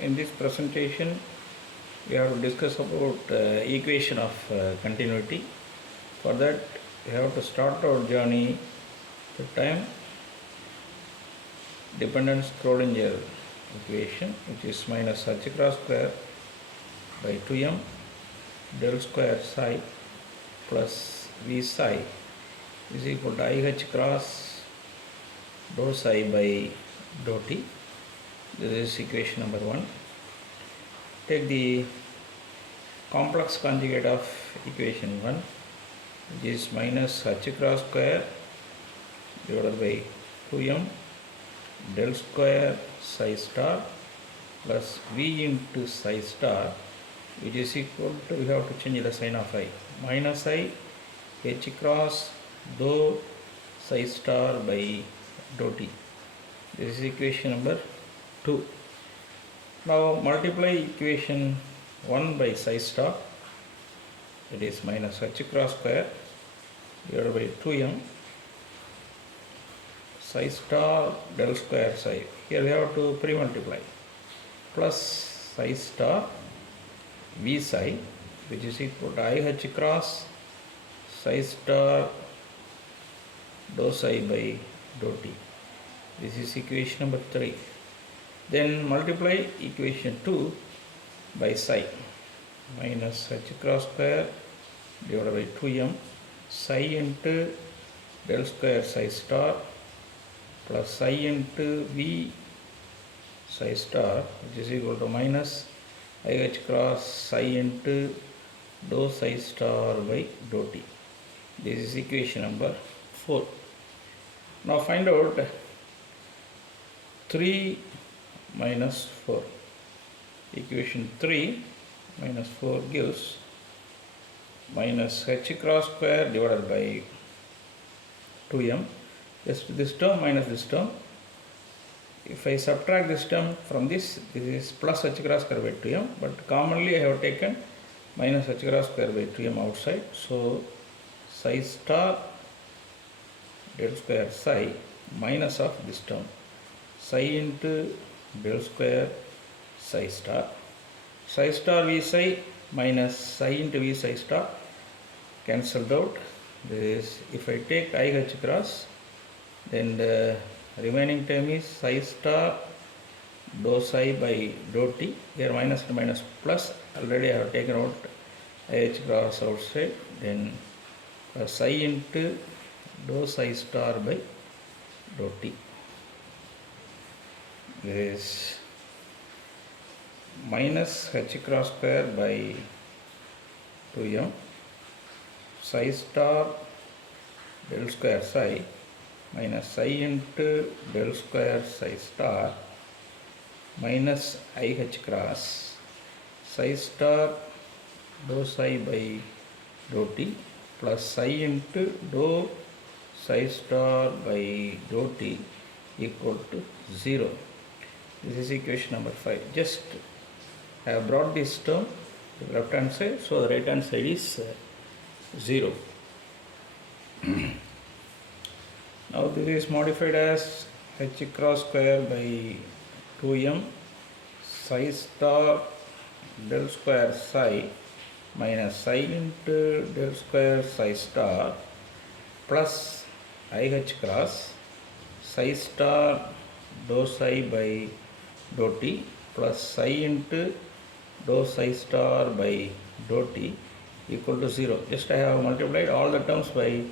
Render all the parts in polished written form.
In this presentation, we have to discuss about equation of continuity. For that, we have to start our journey to time dependent Schrodinger equation, which is minus h cross square by 2m del square psi plus v psi is equal to IH cross dou psi by dou t. This is equation number 1. Take the complex conjugate of equation 1, which is minus h cross square divided by 2m del square psi star plus v into psi star, which is equal to, we have to change the sign of I, minus I h cross dou psi star by dou t. This is equation number 2. Now multiply equation 1 by psi star, it is minus h cross square divided by 2m psi star del square psi. Here we have to pre-multiply, plus psi star v psi, which is equal to IH cross psi star dou psi by dou t. This is equation number 3. Then multiply equation 2 by psi, minus h cross square divided by 2m psi into del square psi star plus psi into v psi star, which is equal to minus IH cross psi into dou psi star by dou t. This is equation number 4. Now find out 3 minus 4. Equation 3 minus 4 gives minus h cross square divided by 2m. Just this term minus this term. If I subtract this term from this, this is plus h cross square by 2m, but commonly I have taken minus h cross square by 2m outside. So psi star del square psi minus of this term, psi into del square psi star v psi minus psi into v psi star cancelled out. This is, if I take IH cross, then the remaining term is psi star dou psi by dou t. Here minus and minus plus, already I have taken out IH cross outside, then psi into dou psi star by dou t. This is minus h cross square by 2m psi star del square psi minus psi into del square psi star minus IH cross psi star dou psi by dou t plus psi into dou psi star by dou t equal to 0. This is equation number 5. Just I have brought this term to the left hand side, so the right hand side is 0. Now this is modified as h cross square by 2m psi star del square psi minus psi into del square psi star plus IH cross psi star dou psi by dou t plus psi into dou psi star by dou t equal to 0. Just I have multiplied all the terms by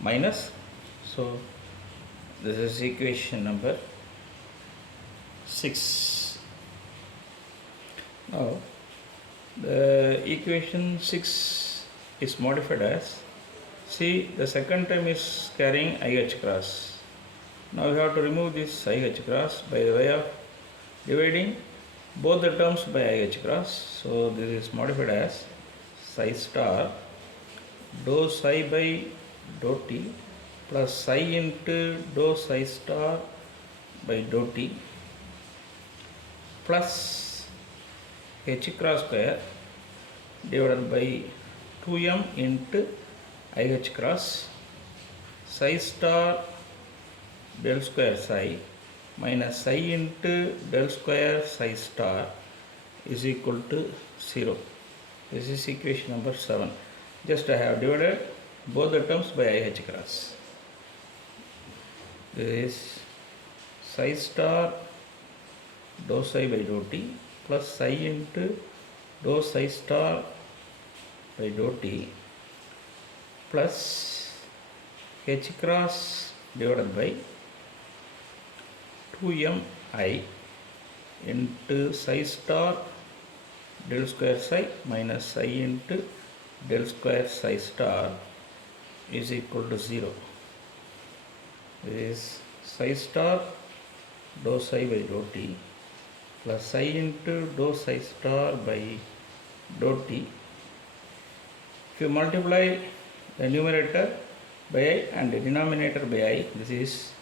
minus. So this is equation number 6. Now the equation 6 is modified as, see, the second term is carrying IH cross. Now we have to remove this IH cross by the way of dividing both the terms by IH cross. So this is modified as psi star dou psi by dou t plus psi into dou psi star by dou t plus h cross square divided by 2m into IH cross psi star del square psi minus psi into del square psi star is equal to 0. This is equation number 7. Just I have divided both the terms by IH cross. This is psi star dou psi by dou t plus psi into dou psi star by dou t plus h cross divided by 2mi into psi star del square psi minus psi into del square psi star is equal to 0. This is psi star dou psi by dou t plus psi into dou psi star by dou t. If you multiply the numerator by I and the denominator by I, this is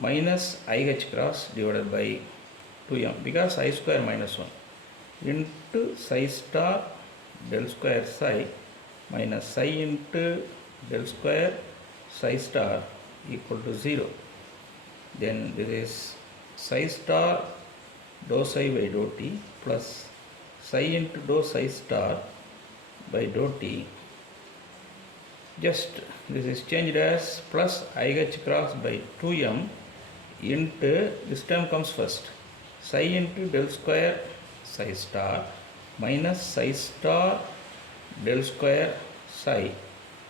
minus IH cross divided by 2m, because I square minus 1 into psi star del square psi minus psi into del square psi star equal to 0. Then this is psi star dou psi by dou t plus psi into dou psi star by dou t. Just this is changed as plus IH cross by 2m into, this term comes first, psi into del square psi star minus psi star del square psi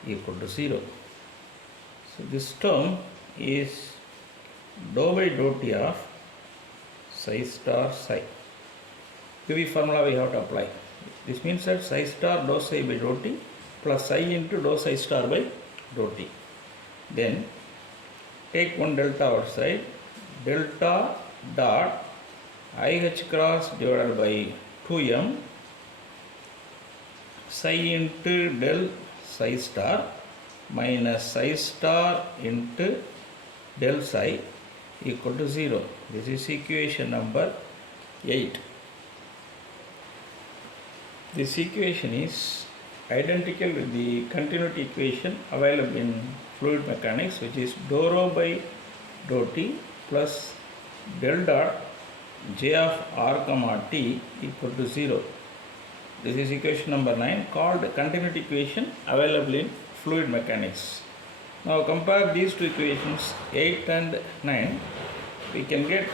equal to 0. So this term is dou by dou t of psi star psi. PV formula we have to apply. This means that psi star dou psi by dou t plus psi into dou psi star by dou t. Then take one delta outside, delta dot IH cross divided by 2m psi into del psi star minus psi star into del psi equal to 0. This is equation number 8. This equation is identical with the continuity equation available in fluid mechanics, which is dou rho by dou t plus del dot j of r comma t equal to 0. This is equation number 9, called continuity equation available in fluid mechanics. Now compare these two equations 8 and 9. We can get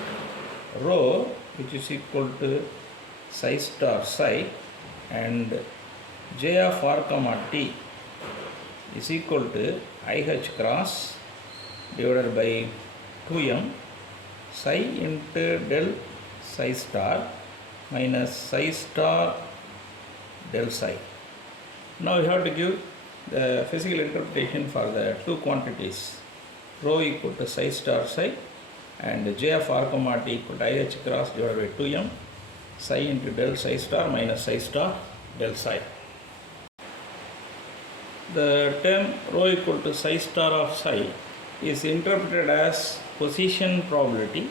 rho, which is equal to psi star psi, and j of r comma t is equal to IH cross divided by 2m psi into del psi star minus psi star del psi. Now we have to give the physical interpretation for the two quantities, rho equal to psi star psi and j of r comma t equal to IH cross divided by 2m psi into del psi star minus psi star del psi. The term rho equal to psi star of psi is interpreted as position probability,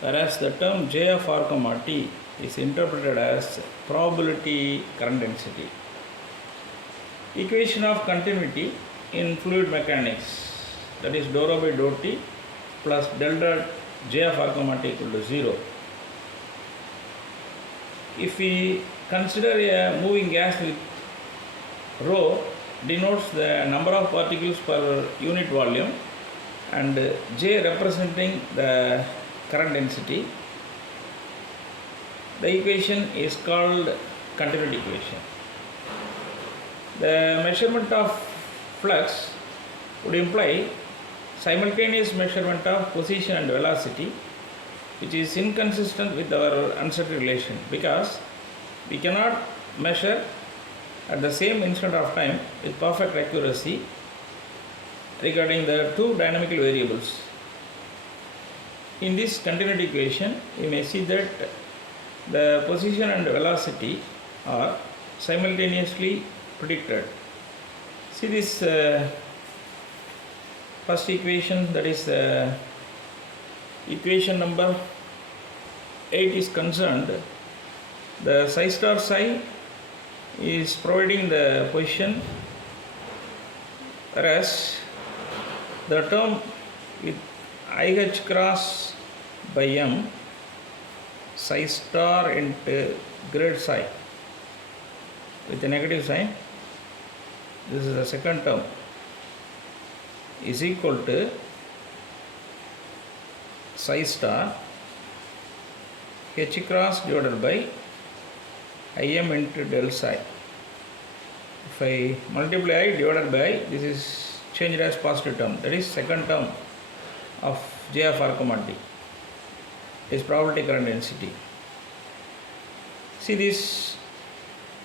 whereas the term j of r comma t is interpreted as probability current density. Equation of continuity in fluid mechanics, that is dou rho by dou t plus del dot j of r comma t equal to 0. If we consider a moving gas with rho denotes the number of particles per unit volume and J representing the current density, the equation is called continuity equation. The measurement of flux would imply simultaneous measurement of position and velocity, which is inconsistent with our uncertainty relation, because we cannot measure at the same instant of time with perfect accuracy regarding the two dynamical variables. In this continuity equation, we may see that the position and velocity are simultaneously predicted. See this first equation, that is equation number 8 is concerned. The psi star psi is providing the position, whereas the term with IH cross by m psi star into grade psi with a negative sign. This is the second term is equal to psi star h cross divided by im into del psi. If I multiply divided by, this is changed as positive term, that is second term of J of r comma t is probability current density. See this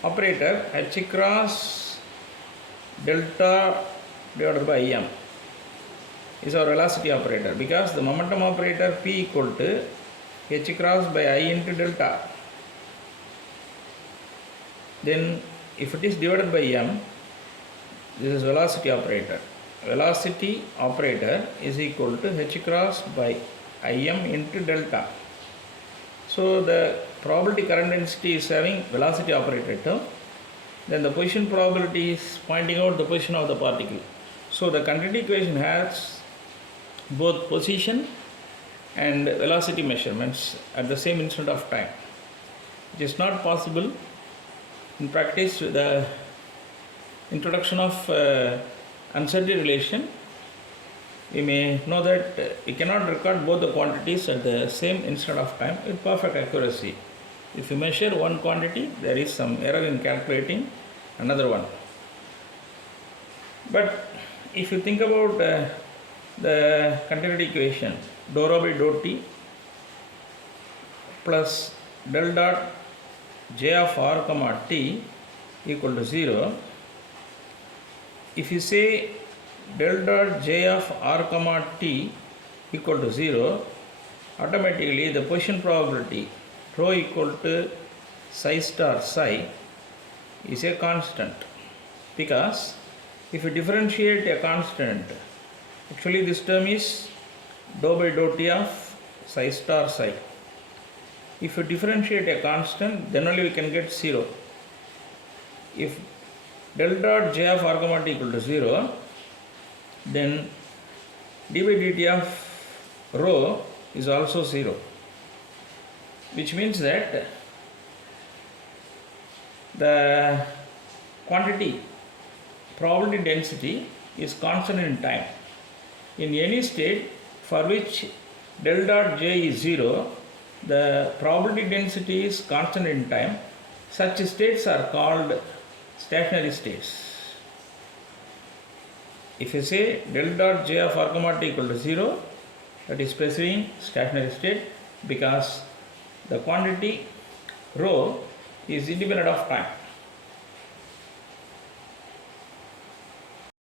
operator h cross delta divided by m is our velocity operator, because the momentum operator p equal to h cross by I into delta. Then if it is divided by m, this is velocity operator. Velocity operator is equal to h cross by im into delta. So the probability current density is having velocity operator term. Then the position probability is pointing out the position of the particle. So the continuity equation has both position and velocity measurements at the same instant of time. It is not possible in practice with the introduction of uncertainty relation. We may know that we cannot record both the quantities at the same instant of time with perfect accuracy. If you measure one quantity, there is some error in calculating another one. But if you think about the continuity equation, dou rho by dou t plus del dot j of r comma t equal to 0. If you say del dot j of r comma t equal to 0, automatically the position probability rho equal to psi star psi is a constant, because if you differentiate a constant, actually this term is dou by dou t of psi star psi. If you differentiate a constant, then only we can get 0. If del dot j of r comma t equal to 0, then d by dt of rho is also 0, which means that the quantity probability density is constant in time. In any state for which del dot j is 0, the probability density is constant in time. Such states are called stationary states. If you say del dot j of r comma t equal to 0, that is specifying stationary state, because the quantity rho is independent of time.